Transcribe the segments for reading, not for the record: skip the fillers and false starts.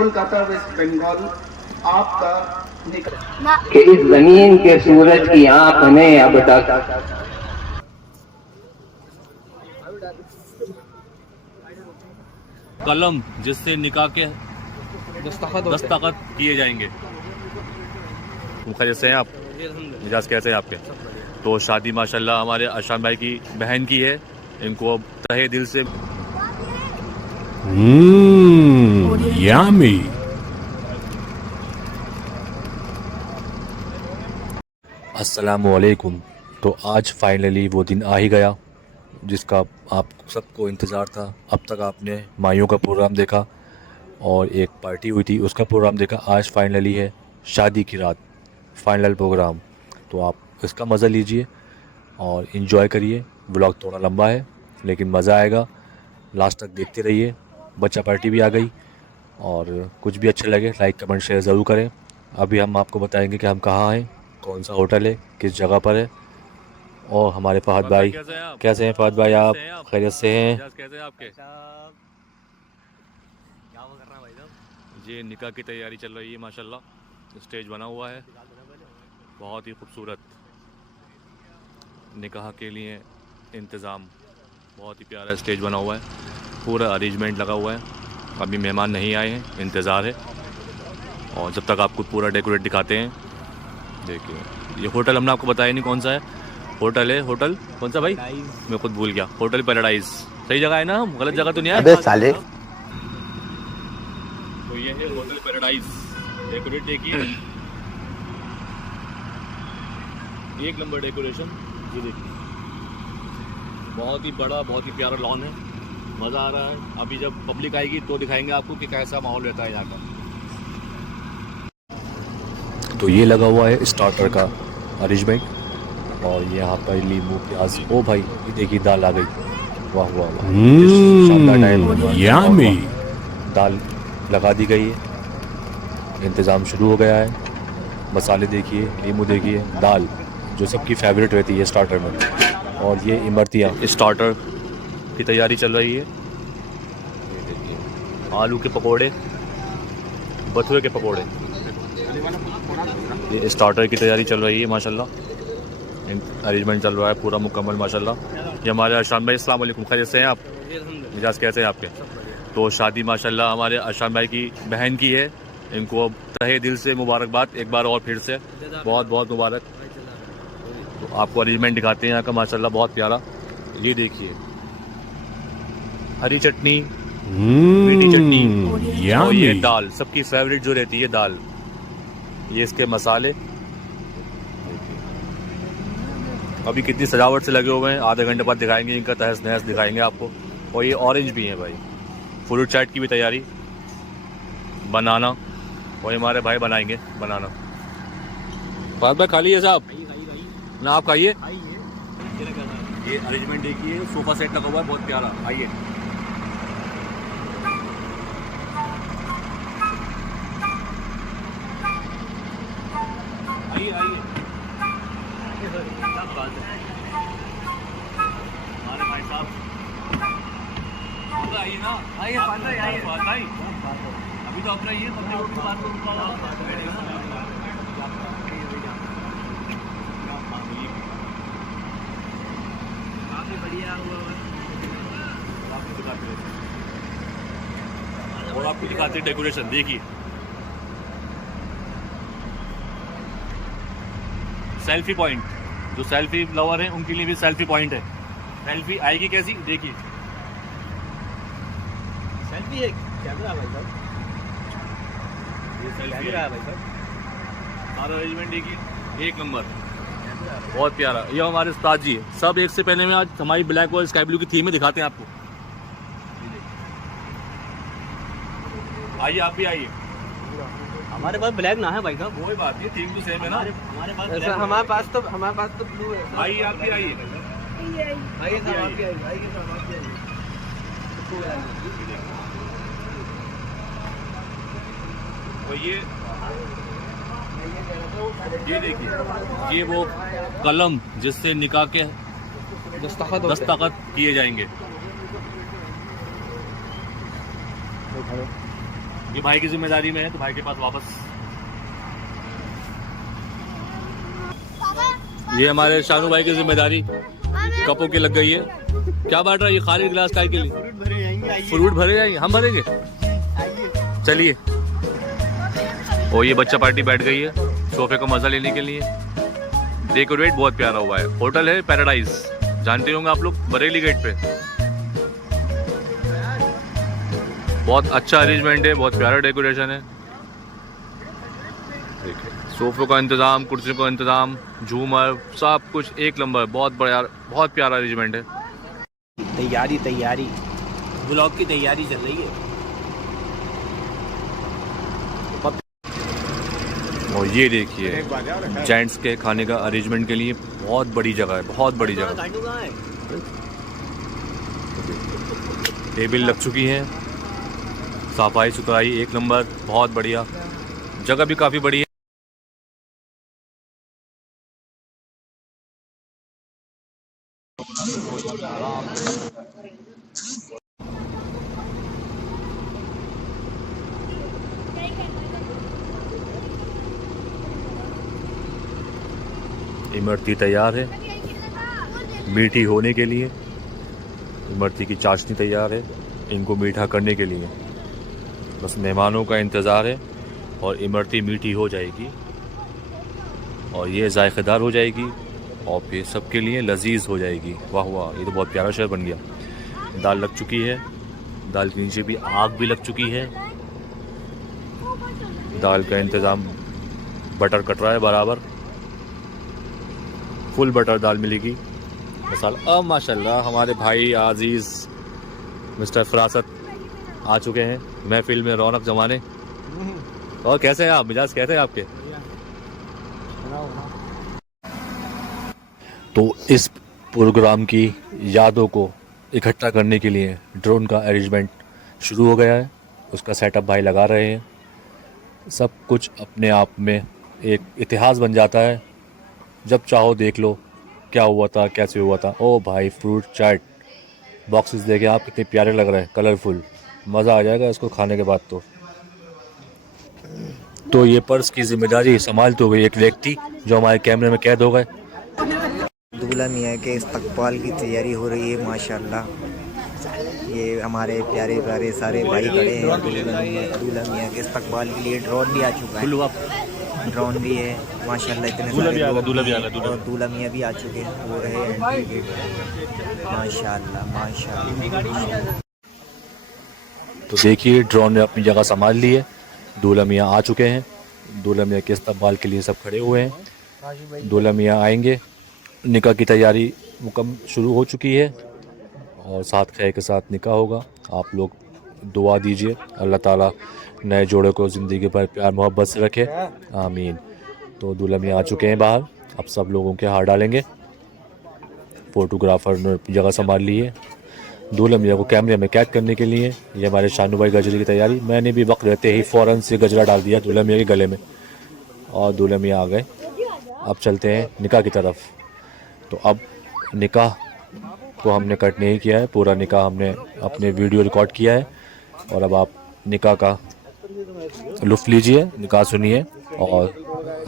Kolkata waste Bengal आपका कि इस जमीन के सूरज की आंख ने अब तक कलम जिससे निकाह के दस्तखत किए जाएंगे। खैरियत से हैं आप? मिजाज कैसे हैं आपके? तो शादी माशाल्लाह हमारे आशान भाई की बहन की है। इनको अब तहे दिल से यम्मी। अस्सलामुअलैकुम। तो आज फाइनली वो दिन आ ही गया जिसका आप सबको इंतज़ार था। अब तक आपने माइयों का प्रोग्राम देखा और एक पार्टी हुई थी उसका प्रोग्राम देखा। आज फाइनली है शादी की रात, फाइनल प्रोग्राम। तो आप इसका मज़ा लीजिए और इन्जॉय करिए। व्लॉग थोड़ा लंबा है लेकिन मज़ा आएगा, लास्ट तक देखते रहिए। बच्चा पार्टी भी आ गई और कुछ भी अच्छा लगे लाइक कमेंट शेयर ज़रूर करें। अभी हम आपको बताएंगे कि हम कहाँ हैं, कौन सा होटल है, किस जगह पर है। और हमारे फहद भाई कैसे हैं? फहद भाई आप खैरियत से हैं? कैसे हैं आपके? ये निकाह की तैयारी चल रही है माशाल्लाह। स्टेज बना हुआ है बहुत ही खूबसूरत। निकाह के लिए इंतज़ाम बहुत ही प्यारा स्टेज बना हुआ है, पूरा अरेंजमेंट लगा हुआ है। अभी मेहमान नहीं आए हैं, इंतज़ार है। और जब तक आपको पूरा डेकोरेट दिखाते हैं। देखिए ये होटल हमने आपको बताया नहीं कौन सा है। होटल है, होटल कौन सा भाई? मैं खुद भूल गया। होटल पैराडाइज सही जगह है ना? गलत जगह तो नहीं है? अबे साले। तो ये है होटल पैराडाइज। डेकोरेट देखिए, एक नंबर डेकोरेशन। ये देखिए बहुत ही बड़ा, बहुत ही प्यारा लॉन है, मज़ा आ रहा है। अभी जब पब्लिक आएगी तो दिखाएंगे आपको कि कैसा माहौल रहता है यहाँ का। तो ये लगा हुआ है स्टार्टर का अरेंजमेंट और यहाँ पर नींबू प्याज। ओ भाई ये देखिए दाल आ गई, वाह वाह वाह, शानदार टाइम। यम्मी। दाल लगा दी गई है, इंतज़ाम शुरू हो गया है। मसाले देखिए, नींबू देखिए, दाल जो सबकी फेवरेट रहती है स्टार्टर में। और ये इमरतियाँ स्टार्टर की तैयारी चल रही है। ये देखिए आलू के पकोड़े, बथुए के पकोड़े, ये स्टार्टर की तैयारी चल रही है माशाल्लाह। अरेंजमेंट चल रहा है पूरा मुकम्मल माशाल्लाह। ये हमारे आशान भाई, अस्सलाम वालेकुम, खैरियत से हैं आप? मिजाज कैसे हैं आपके? तो शादी माशाल्लाह हमारे आशान भाई की बहन की है। इनको अब तहे दिल से मुबारकबाद एक बार और फिर से, बहुत बहुत मुबारक। तो आपको अरेंजमेंट दिखाते हैं यहाँ का माशाल्लाह, बहुत प्यारा। ये देखिए हरी चटनी, मीठी चटनी और ये दाल सबकी फेवरेट जो रहती है दाल। ये इसके मसाले। अभी कितनी सजावट से लगे हुए हैं, आधे घंटे बाद दिखाएंगे इनका तहस नहस दिखाएंगे आपको। और ये ऑरेंज भी है भाई, फ्रूट चाट की भी तैयारी, बनाना। और हमारे भाई बनाएंगे बनाना। फहद भाई खा लीजिए साहब ना, आप खाइए। ये अरेंजमेंट देखिए, सोफा सेट लगा हुआ है बहुत प्यारा। आइए आइए आइए। हमारे भाई साहब आइए ना, आइए आइए। अभी तो अपना ये सबने रोटी बात काफी बढ़िया हुआ और आपको दिखाते हैं डेकोरेशन। देखिए सेल्फी पॉइंट, जो सेल्फी लवर है उनके लिए भी सेल्फी पॉइंट है। सेल्फी आएगी कैसी देखिए, सेल्फी है कैमरा भाई साहब, ये सेल्फी है भाई साहब। सारा अरेंजमेंट देखिए एक नंबर, बहुत प्यारा। ये हमारे उस्ताद जी है सब। एक से पहले में आज हमारी ब्लैक और स्काई ब्लू की थीम में दिखाते हैं आपको। आइए आप भी आइए। हमारे पास ब्लैक ना है भाई साहब। कोई बात नहीं, थीम तो सेम है ना। हमारे पास हमारे पास तो ब्लू है। आइए आप भी आइए। आइए साहब आप भी आइए। तो ये देखिए ये वो कलम जिससे निकाह के दस्तखत किए जाएंगे। ये भाई की जिम्मेदारी में है, तो भाई के पास वापस। ये हमारे शानू भाई की जिम्मेदारी कपों की लग गई है। क्या बांट रहा है ये खाली गिलास काय के लिए? फ्रूट भरे जाएंगे, हम भरेंगे। चलिए। और ये बच्चा पार्टी बैठ गई है सोफे को मजा लेने के लिए। डेकोरेट बहुत प्यारा हुआ है। होटल है पैराडाइज, जानते होंगे आप लोग, बरेली गेट पे। बहुत अच्छा अरेंजमेंट है, बहुत प्यारा डेकोरेशन है। देखिए सोफों का इंतजाम, कुर्सियों का इंतजाम, झूमर, सब कुछ एक नंबर। बहुत बढ़िया, बहुत प्यारा अरेंजमेंट है। तैयारी ब्लॉग की तैयारी चल रही है। और ये देखिए जेंट्स के खाने का अरेंजमेंट के लिए बहुत बड़ी जगह है, बहुत बड़ी जगह। गांडू कहाँ है? टेबल लग चुकी है, सफाई सुथराई एक नंबर, बहुत बढ़िया। जगह भी काफ़ी बड़ी है। इमरती तैयार है मीठी होने के लिए। इमरती की चाशनी तैयार है इनको मीठा करने के लिए। बस मेहमानों का इंतज़ार है और इमरती मीठी हो जाएगी और ये जायकेदार हो जाएगी और फिर सबके लिए लजीज हो जाएगी। वाह वाह, ये तो बहुत प्यारा शेर बन गया। दाल लग चुकी है, दाल के नीचे भी आग भी लग चुकी है। दाल का इंतज़ाम, बटर कट रहा है बराबर, फुल बटर दाल मिलेगी। मसाला अब माशाल्लाह हमारे भाई आजीज़ मिस्टर फरासत आ चुके हैं महफिल में रौनक जमाने। और कैसे हैं आप, मिजाज कैसे हैं आपके? तो इस प्रोग्राम की यादों को इकट्ठा करने के लिए ड्रोन का अरेंजमेंट शुरू हो गया है। उसका सेटअप भाई लगा रहे हैं। सब कुछ अपने आप में एक इतिहास बन जाता है। जब चाहो देख लो क्या हुआ था, कैसे हुआ था। ओ भाई फ्रूट चाट बॉक्सेस देखें आप, कितने प्यारे लग रहे हैं, कलरफुल। मज़ा आ जाएगा इसको खाने के बाद। तो ये पर्स की जिम्मेदारी संभालते हुए एक व्यक्ति जो हमारे कैमरे में कैद हो गए। दूल्हा मियाँ के इस्तकबाल की तैयारी हो रही है माशाल्लाह। ये हमारे प्यारे प्यारे सारे भाई खड़े हैं। दूल्हा मियाँ के इस्तकबाल के लिए ड्रोन भी आ चुका है, ड्रोन भी है माशाल्लाह। इतने सारे लोग और दूल्हा मियाँ भी आ चुके हैं, हो रहे हैं माशाल्लाह माशाल्लाह। तो देखिए ड्रोन ने अपनी जगह संभाल ली है। दूल्हा मियाँ आ चुके हैं। दूल्हा मियाँ के इस्तकबाल के लिए सब खड़े हुए हैं। दूल्हा मियाँ आएंगे। निकाह की तैयारी मुकम्मल शुरू हो चुकी है और 7 खे के साथ निकाह होगा। आप लोग दुआ दीजिए अल्लाह ताला नए जोड़े को ज़िंदगी भर प्यार मोहब्बत से रखे, आमीन। तो दूल्हा मियाँ आ चुके हैं बाहर, अब सब लोगों के हार डालेंगे। फ़ोटोग्राफ़र ने जगह संभाल ली है दूल्हा मियाँ को कैमरे में कैद करने के लिए। ये हमारे शानू भाई गजरे की तैयारी। मैंने भी वक्त रहते ही फ़ौरन से गजरा डाल दिया दूल्हा मियाँ के गले में और दूल्हा मियाँ आ गए। अब चलते हैं निकाह की तरफ। तो अब निकाह को हमने कट नहीं किया है, पूरा निकाह हमने अपने वीडियो रिकॉर्ड किया है। और अब आप निकाह का लुत्फ़ लीजिए, निकाह सुनिए और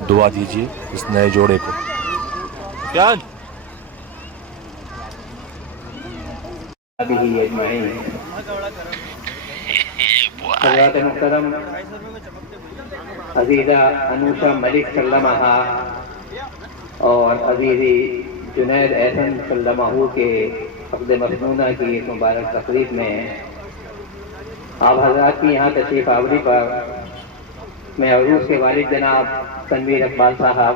दुआ दीजिए इस नए जोड़े को। क्या हज़रत मुहतरम अज़ीज़ा अनुषा मलिक सल्लमहा और अज़ीज़ी जुनैद एहसन सल्लमहू के अक़द मसनूना की इस मुबारक तक़रीब में आप हज़रात की यहाँ तशरीफ़ आवरी पर मैं अरूस के वालिद जनाब तनवीर इकबाल साहब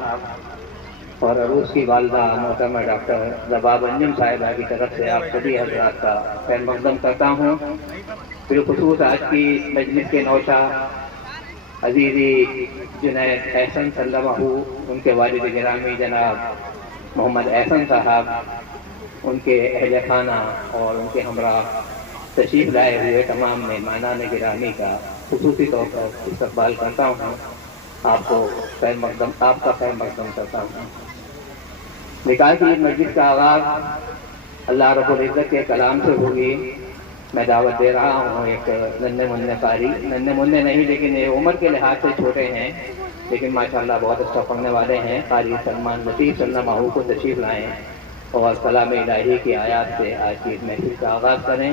और अरूस की वालदा मोहतरमा डॉक्टर ज़बाब अंजुम साहिबा की तरफ से आप सभी हज़रात का खैर मक़दम करता हूँ। बिलख़ुसूस आज की मजलिस के नौशा अज़ीज़ी जुनैद एहसन सल्लमहू, उनके वालिद गिरामी जनाब मोहम्मद एहसन साहब, उनके अहले खाना और उनके हमरा तशरीफ़ लाए हुए तमाम मेहमानान गिरामी का खुसूसी तौर पर इस्तकबाल करता हूँ। आपको खैर मक़दम, आपका खैर मक़दम करता हूँ। निकाह की मस्जिद का आगाज़ अल्लाह रब्बुल इज़्ज़त के कलाम से होगी। मैं दावत दे रहा हूँ एक नन्हे मुन्ने कारी, नन्हे मुन्ने नहीं लेकिन ये उम्र के लिहाज से छोटे हैं, लेकिन माशाल्लाह बहुत अच्छा पढ़ने वाले हैं। कारी सलमान लतीफ़ सल्लल्लाहु को तशरीफ़ लाएँ और कलाम इलाही की आयत से आज की महफिल का आगाज़ करें।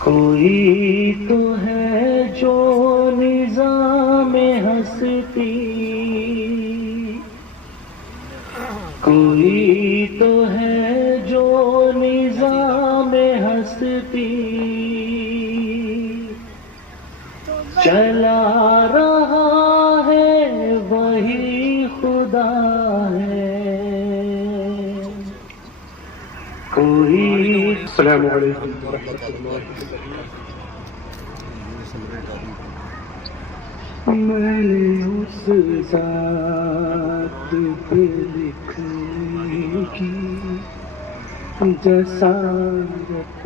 कोई तो है जो निज़ाम हस्ती, कोई तो है जो निज़ाम हस्ती चला रहा है, वही खुदा है। कोई अस्सलामु अलैकुम व रहमतुल्लाह। मैंने उस ज़ात पे लिखने की जसारत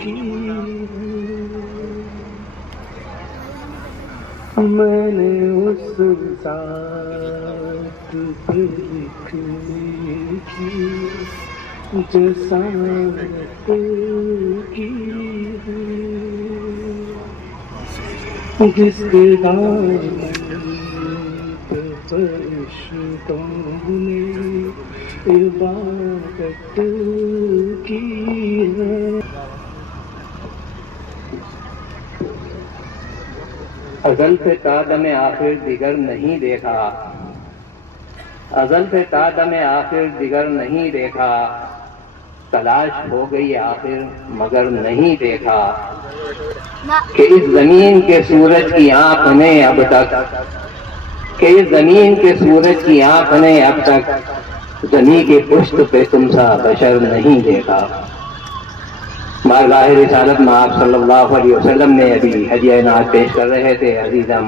की, मैंने उस ज़ात पे लिखने की जसारत की, जिसके दामन पे फरिश्तों ने इबादत की है। अज़ल से तादमे आखिर दिगर नहीं देखा, अज़ल से तादमे आखिर दिगर नहीं देखा, तलाश हो गई आखिर मगर नहीं देखा, कि इस जमीन के सूरज की आंख ने अब तक, कि इस जमीन के सूरज की आंख ने अब तक जमी के पुष्ट पे तुमसा बशर नहीं देखा। बारगाह रिसालत में आप सल्लल्लाहु अलैहि वसल्लम ने अभी हदिया नाज पेश कर रहे थे अजीज़म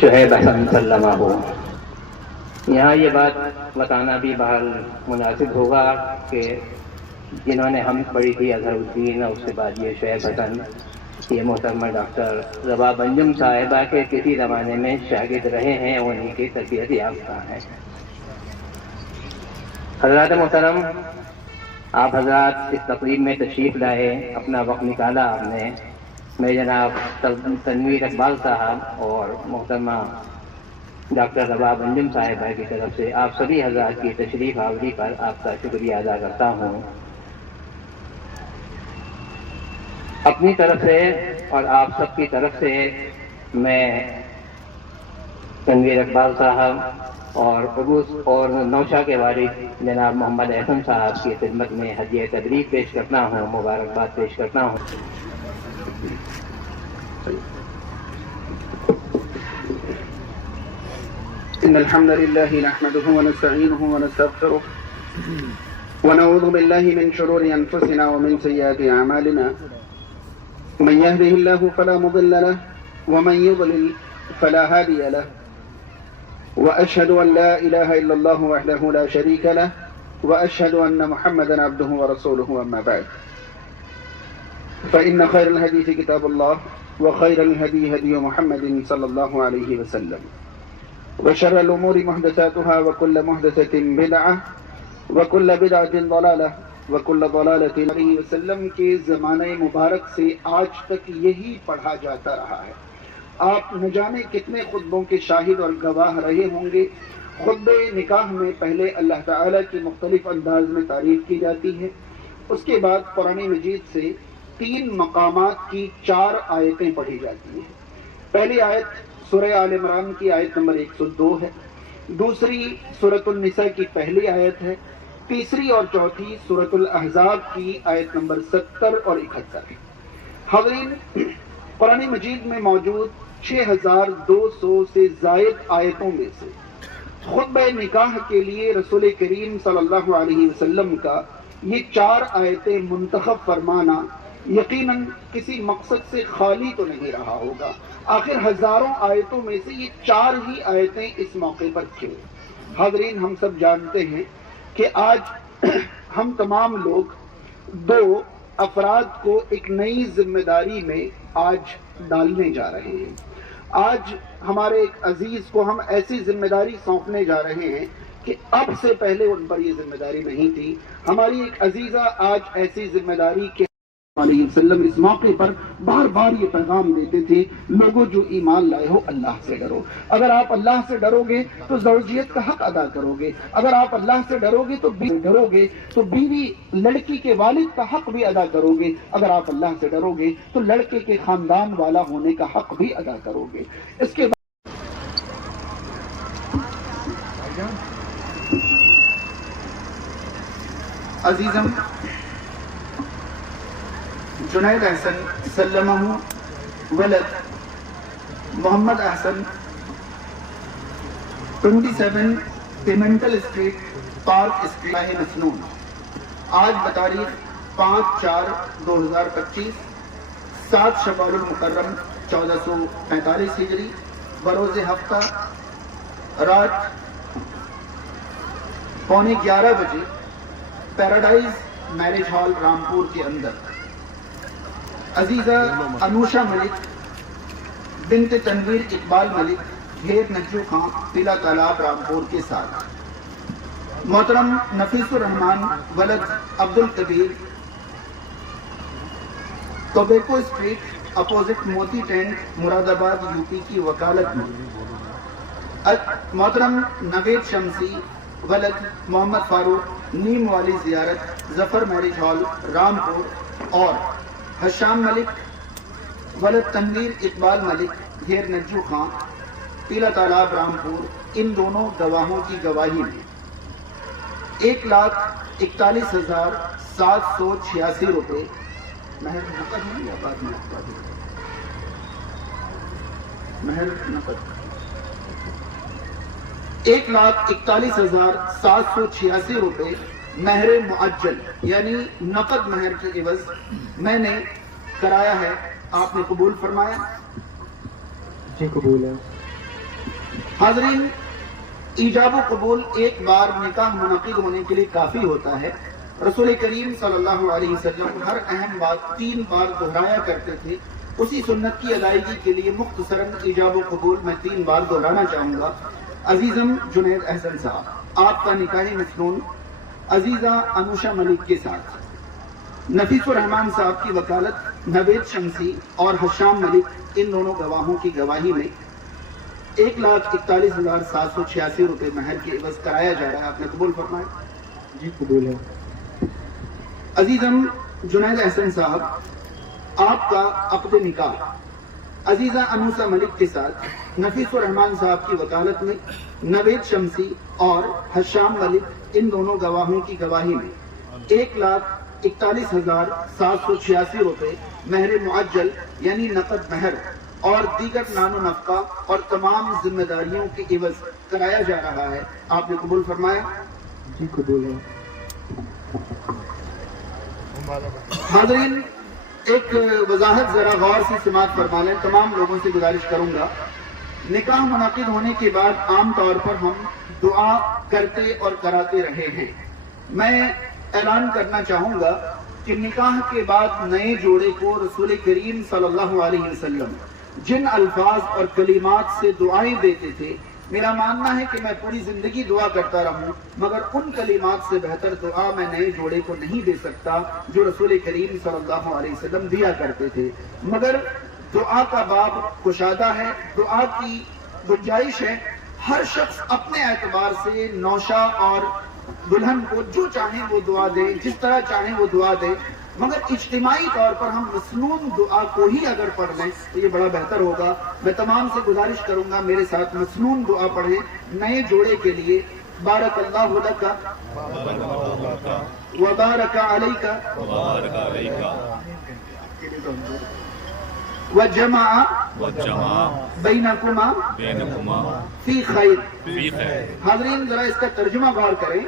शुएब हसन सल्लल्लाहु। यहाँ ये बात बताना भी बहल मुनासिब होगा कि जिन्होंने हम पढ़ी थी अजहरुद्दीन और उसके बाद ये शुएब हसन, ये मोहतरमा डॉक्टर रबाब अंजुम साहिबा के किसी ज़माने में शागिर्द रहे हैं, उन्हीं की तरबियत याफ्ता हैं। हज़रात मोहतरम, आप हज़रात इस तकरीब में तशरीफ़ लाए, अपना वक्त निकाला आपने। मैं जनाब तनवीर इकबाल साहब और मोहतरमा डॉक्टर रबाब अंजुम साहिबा की तरफ से आप सभी हज़रात की तशरीफ़ आवरी पर आपका शुक्रिया अदा करता हूँ। अपनी तरफ से और आप सबकी तरफ से मैं तनवीर इकबाल साहब और अबूस और नौशा के वारिस जनाब मोहम्मद एहसन साहब की खिदमत में हदिया तदरीब पेश करता हूँ, मुबारकबाद पेश करता हूँ। इन्नल हम्दुलिल्लाहि नहमदुहु व नस्तईनुहु व नस्तगफिरुह व नऊज़ु बिल्लाहि मिन शुरूरि अनफुसिना व मिन सय्यिआति अमालिना मन यहदिहिल्लाहु फला मुदिल्ल लहु व मन युद्लिल फला हादिय लहु व अशहदु अन ला इलाहा इल्लल्लाहु वहदहु ला शरीक लहु व अशहदु अन्न मुहम्मदन अब्दुहु व रसूलुहु अम्मा बअद फ़इन्न खैरल हदीस किताबुल्लाह व खैरल हदी हदी मुहम्मदिन सल्लल्लाहु अलैहि वसल्लम व शर्रल उमूरि मुहदसातुहा व कुल्ल मुहदसतिन बिदअह व कुल्ल बिदअतिन ज़लालह व कुल्ल ज़लालतिन अलैहि वसल्लम के ज़माने मुबारक से आज तक यही पढ़ा जाता रहा है। आप न जाने कितने खुतबों के शाहिद और गवाह रहे होंगे। खुतबे निकाह में पहले अल्लाह ताला की मुख्तलिफ अंदाज में तारीफ की जाती है, उसके बाद कुरान मजीद से 3 मकामात की 4 आयतें पढ़ी जाती हैं। पहली आयत सूरह आल इमरान की आयत नंबर 102 है, दूसरी सूरतुल निसा की पहली आयत है, तीसरी और चौथी सूरतुल अहज़ाब की आयत नंबर 70 और 71 है। हाज़रीन, कुरान मजीद में मौजूद 6200 से ज़ायद आयतों में से खुतबा निकाह के लिए रसूल करीम सल्लल्लाहु अलैहि वसल्लम का ये 4 आयतें मुंतखब फरमाना यकीनन किसी मकसद से खाली तो नहीं रहा होगा। आखिर हजारों आयतों में से ये 4 ही आयतें इस मौके पर क्यों? हाज़रीन, हम सब जानते हैं कि आज हम तमाम लोग 2 अफराद को एक नई जिम्मेदारी में आज डालने जा रहे हैं। आज हमारे एक अजीज को हम ऐसी जिम्मेदारी सौंपने जा रहे हैं कि अब से पहले उन पर यह जिम्मेदारी नहीं थी। हमारी एक अजीजा आज ऐसी जिम्मेदारी के वसल्लम इस मौके पर बार बार ये पैगाम देते थे, लोगों जो ईमान लाए हो अल्लाह से डरो। अगर आप अल्लाह से डरोगे तो ज़ौजियत का हक अदा करोगे। अगर आप अल्लाह से डरोगे तो बीवी लड़की के वालिद का हक भी अदा करोगे। अगर आप अल्लाह से डरोगे तो लड़के के खानदान वाला होने का हक भी अदा करोगे। इसके बाद अजीजम, जुनैद अहसन सल्लमहु वलद Mohammad Ahsan 27 Pimental Street, Park Street, मसनून। आज बतारीख 5/4/2025 7 शवाल मुकर्रम 1445 हिजरी, बरोज़ हफ्ता रात 11:15 बजे पैराडाइज मैरिज हॉल रामपुर के अंदर अजीजा अनुषा मलिक बिन्त तनवीर इकबाल मलिक घेर नज्जू खां तिला तालाब रामपुर के साथ मोहतरम नफीसुर रहमान वलद Abdul Kabir Tobacco Street opposite Moti Tent Moradabad UP की वकालत में मोहतरम नवेद शमसी वलद मोहम्मद फारूक नीम वाली जियारत जफर मैरिज हॉल रामपुर और हशाम मलिक वलद तनवीर इकबाल मलिक घेर नज्जू खां तिला तालाब रामपुर, इन दोनों गवाहों की गवाही में 1,41,786 रुपये महर नकद है या बाद में महर नकद 1,41,786 रुपये महर मुअज्जल यानी नकद महर के एवज मैंने कराया है। आपने कबूल फरमाया? जी कबूल है। हाज़रीन, ईजाब कबूल एक बार निकाह मुनक़िद होने के लिए काफी होता है। रसूल करीम सल्लल्लाहु अलैहि वसल्लम हर अहम बात 3 बार दोहराया करते थे। उसी सुन्नत की अदायगी के लिए मुख्तसरन ईजाब कबूल मैं 3 बार दोहराना चाहूंगा। अजीजम जुनैद अहसन साहब, आपका निकाह मसनून अजीजा अनुषा मलिक के साथ नफीसुर रहमान साहब की वकालत नवेद शमसी और हशाम मलिक, इन दोनों गवाहों की गवाही में 1,41,786 रुपये महर के एवज कराया जा रहा है। आपने कबूल फरमाया? जी कबूल है। अजीजम जुनैद अहसन साहब, आपका अक़्द निकाह अजीजा अनुषा मलिक के साथ नफीसुर रहमान साहब की वकालत में नवेद शमसी और हशाम मलिक, इन दोनों गवाहों की गवाही में 1,41,786 रुपये महर मुअज्जल यानी नकद महर और दीगर नानो नफका और तमाम जिम्मेदारियों के एवज कराया जा रहा है। आपने कबूल फरमाया? जी कबूल है। हाज़रीन, एक वजाहत जरा गौर से समाअत फरमा लें। तमाम लोगों से गुजारिश करूंगा, निकाह मुनाकिद होने के बाद आम तौर पर हम दुआ करते और कराते रहे हैं। मैं ऐलान करना चाहूंगा कि निकाह के बाद नए जोड़े को रसूल करीम सल्लल्लाहु अलैहि वसल्लम जिन अल्फाज और कलिमात से दुआएं देते थे, मेरा मानना है कि मैं पूरी जिंदगी दुआ करता रहूं, मगर उन कलिमात से बेहतर दुआ मैं नए जोड़े को नहीं दे सकता जो रसूल करीम सल्लल्लाहु अलैहि वसल्लम दिया करते थे। मगर दुआ का बाब कुशादा है, दुआ की गुंजाइश है। हर शख्स अपने एतबार से नौशा और दुल्हन को जो चाहे वो दुआ दे, जिस तरह चाहे वो दुआ दे, मगर इज्तिमाई तौर पर हम मसनून दुआ को ही अगर पढ़ लें तो ये बड़ा बेहतर होगा। मैं तमाम से गुजारिश करूंगा मेरे साथ मसनून दुआ पढ़ें नए जोड़े के लिए। बारकल्लाहु लका व बारका अलैका व जमा बैनकुमा फी खैर। हाज़रीन, जरा इसका तर्जुमा गौर करें।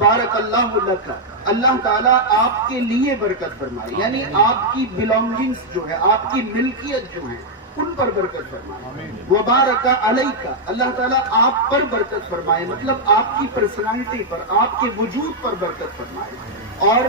बारकल्लाहु लका अल्लाह ताला आपके लिए बरकत फरमाए, यानी आपकी बिलोंगिंग्स जो है, आपकी मिल्कियत जो है, उन पर बरकत फरमाए। वबारका अलैका, अल्लाह ताला आप पर बरकत फरमाए, मतलब आपकी पर्सनालिटी पर, आपके वजूद पर बरकत फरमाए। और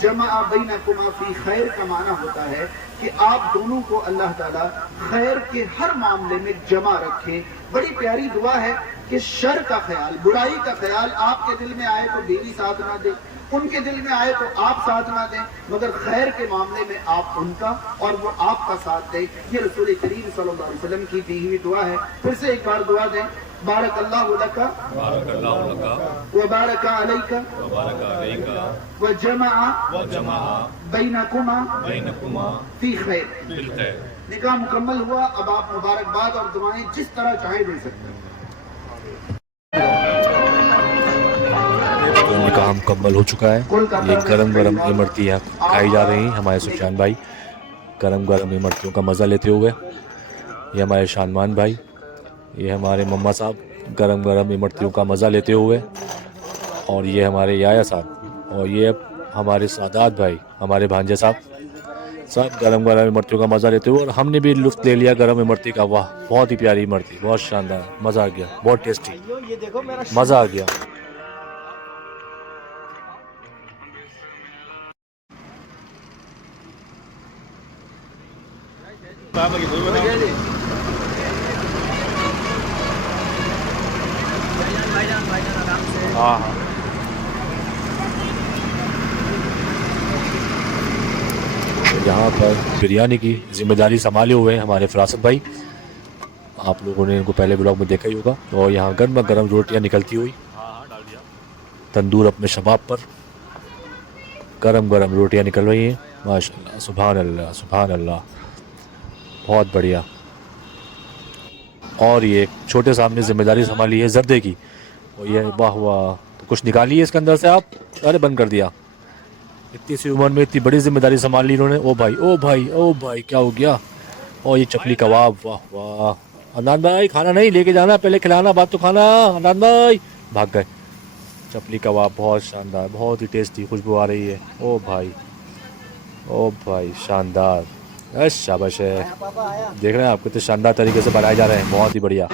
जमा बैनकुमा फी खैर का माना होता है कि आप दोनों को अल्लाह ताला खैर के हर मामले में जमा रखे। बड़ी प्यारी दुआ है कि शर का ख्याल, बुराई का ख्याल आपके दिल में आए तो बीवी साथ ना दे, उनके दिल में आए तो आप साथ ना दें, मगर खैर के मामले में आप उनका और वो आपका साथ दे। ये रसूल करीम सल्लल्लाहु अलैहि वसल्लम की दी हुई दुआ है। फिर से एक बार दुआ दें, बारकल्लाहु लका व बारका अलैका व जमा बैनकुमा फी खैर। निकाह मुकम्मल हुआ। अब आप मुबारकबाद और दुआएं जिस तरह चाहे दे सकते हैं। तो निकाह मुकम्मल हो चुका है। ये गरम गरम इमरतियाँ खाई जा रही हैं हमारे सुफियान भाई, गरम गरम इमरतियों का मज़ा लेते हुए। ये हमारे शानमान भाई, ये हमारे मम्मा साहब गरम गरम इमरतियों का मज़ा लेते हुए, और ये हमारे याया साहब, और ये हमारे सादात भाई, हमारे भांजे साहब, सब गरम गरम इमरतियों का मज़ा लेते हुए। और हमने भी लुत्फ़ ले लिया गरम इमरती का। वाह, बहुत ही प्यारी इमरती, बहुत शानदार, मज़ा आ गया, बहुत टेस्टी, मज़ा आ गया। हाँ, यहाँ पर बिरयानी की जिम्मेदारी संभाले हुए हैं हमारे फरासत भाई। आप लोगों ने इनको पहले ब्लॉग में देखा ही होगा। और यहाँ गर्मा गर्म रोटियाँ निकलती हुई, तंदूर अपने शबाब पर गरम गरम रोटियाँ निकल रही हैं। माशाल्लाह, सुभान अल्लाह, सुभान अल्लाह, बहुत बढ़िया। और ये छोटे साहब ने जिम्मेदारी संभाली है जर्दे की। और ये वाह वाह, तो कुछ निकाली है इसके अंदर से आप? अरे बंद कर दिया। इतनी सी उम्र में इतनी बड़ी जिम्मेदारी संभाल ली इन्होंने। ओ भाई, ओ भाई, ओ भाई, क्या हो गया? और ये चकली कबाब, वाह वाह। अनान भाई, खाना नहीं लेके जाना, पहले खिलाना, बात तो खाना। अनान भाई भाग गए। चकली कबाब बहुत शानदार, बहुत ही टेस्टी, खुशबू आ रही है। ओ भाई, ओ भाई, शानदार, शाबाश है। देख रहे हैं आप कितने शानदार तरीके से बनाए जा रहे हैं, बहुत ही बढ़िया।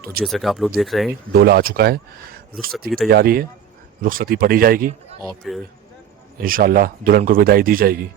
तो जैसा कि आप लोग देख रहे हैं, डोला आ चुका है, रुखसती की तैयारी है, रुखसती पड़ी जाएगी और फिर इंशाल्लाह दुल्हन को विदाई दी जाएगी।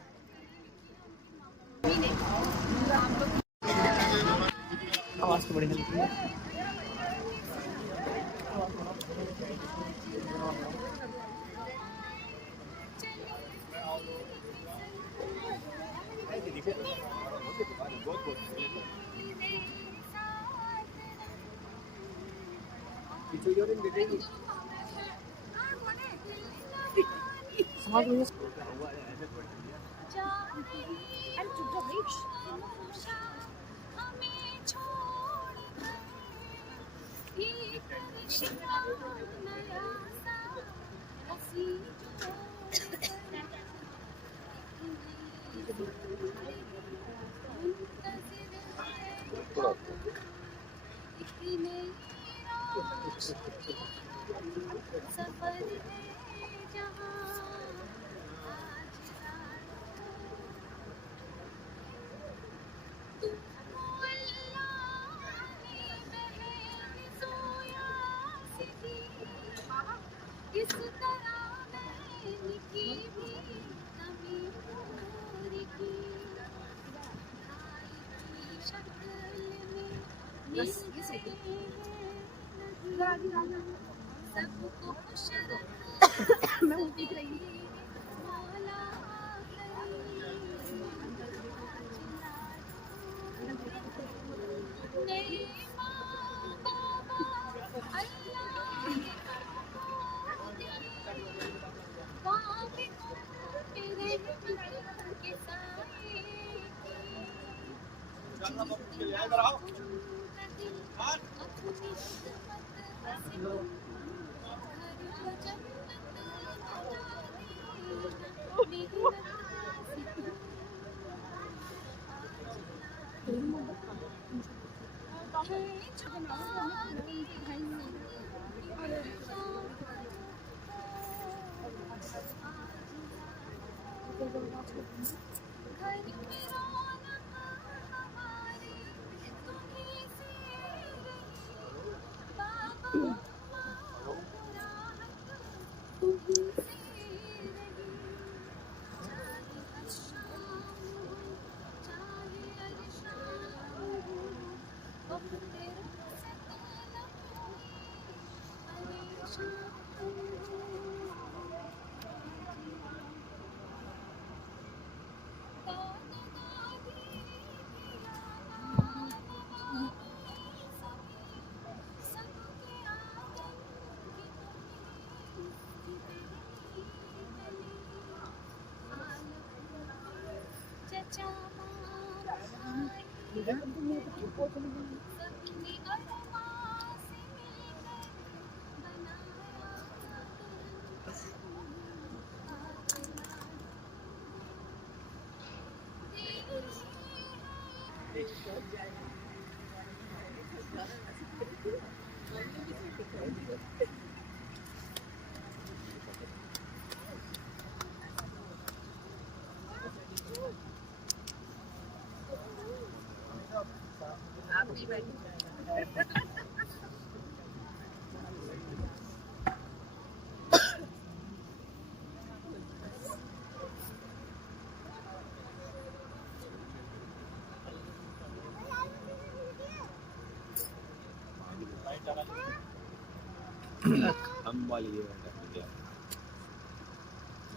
हम वाली ये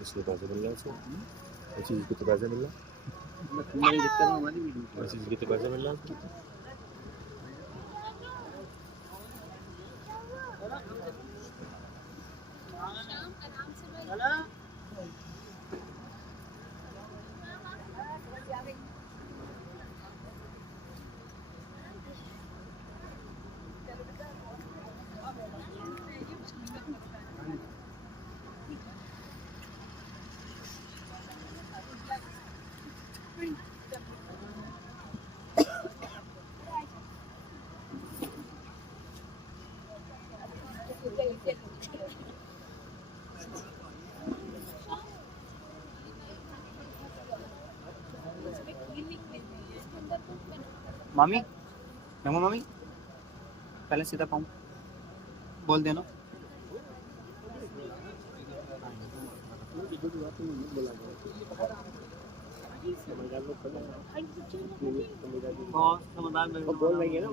इसके पैसे मिल रहे हैं, इस चीज़ के तो पैसे मिल रहे हैं, इस चीज़ के तो पैसे मिल रहे हैं। मामी नमो मामी पहले सीधा पाऊँ बोल देना। बोल रही है ना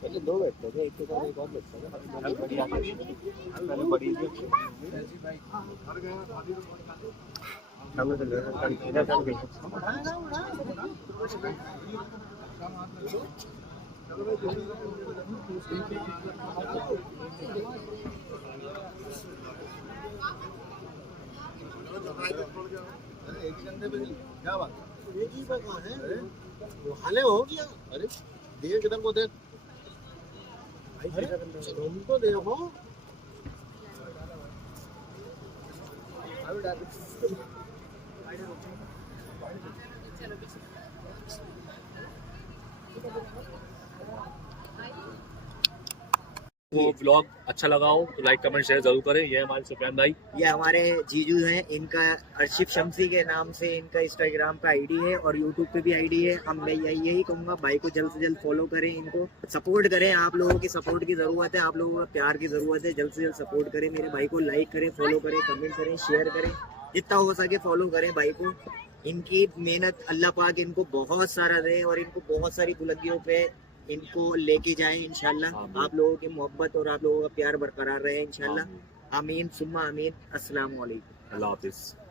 पहले दो बैठते थे, एक के साथ एक और बैठता था। बड़ी क्या बात एक ही बात है, वो हाले हो गया। अरे देख किधर को देख, तुमको देखो वो व्लॉग अच्छा लगा हो तो लाइक कमेंट शेयर जरूर करें। ये हमारे सुफियान भाई, ये हमारे जीजू हैं, इनका अर्शिफ शम्सी के नाम से इनका इंस्टाग्राम का आईडी है और यूट्यूब पे भी आईडी है। हम मैं यही कहूँगा भाई को जल्द से जल्द फॉलो करें, इनको सपोर्ट करें। आप लोगों की सपोर्ट की ज़रूरत है, आप लोगों का प्यार की ज़रूरत है। जल्द से जल्द सपोर्ट करें मेरे भाई को, लाइक करें, फॉलो करें, कमेंट करें, शेयर करें, जितना हो सके फॉलो करें भाई को। इनकी मेहनत अल्लाह पाक इनको बहुत सारा दे और इनको बहुत सारी बुलंदियों पे इनको लेके जाएं इंशाल्लाह। आप लोगों की मोहब्बत और आप लोगों का प्यार बरकरार रहे इंशाल्लाह। आमीन सुम्मा आमीन। अस्सलाम वालेकुम। अल्लाह हाफिज़।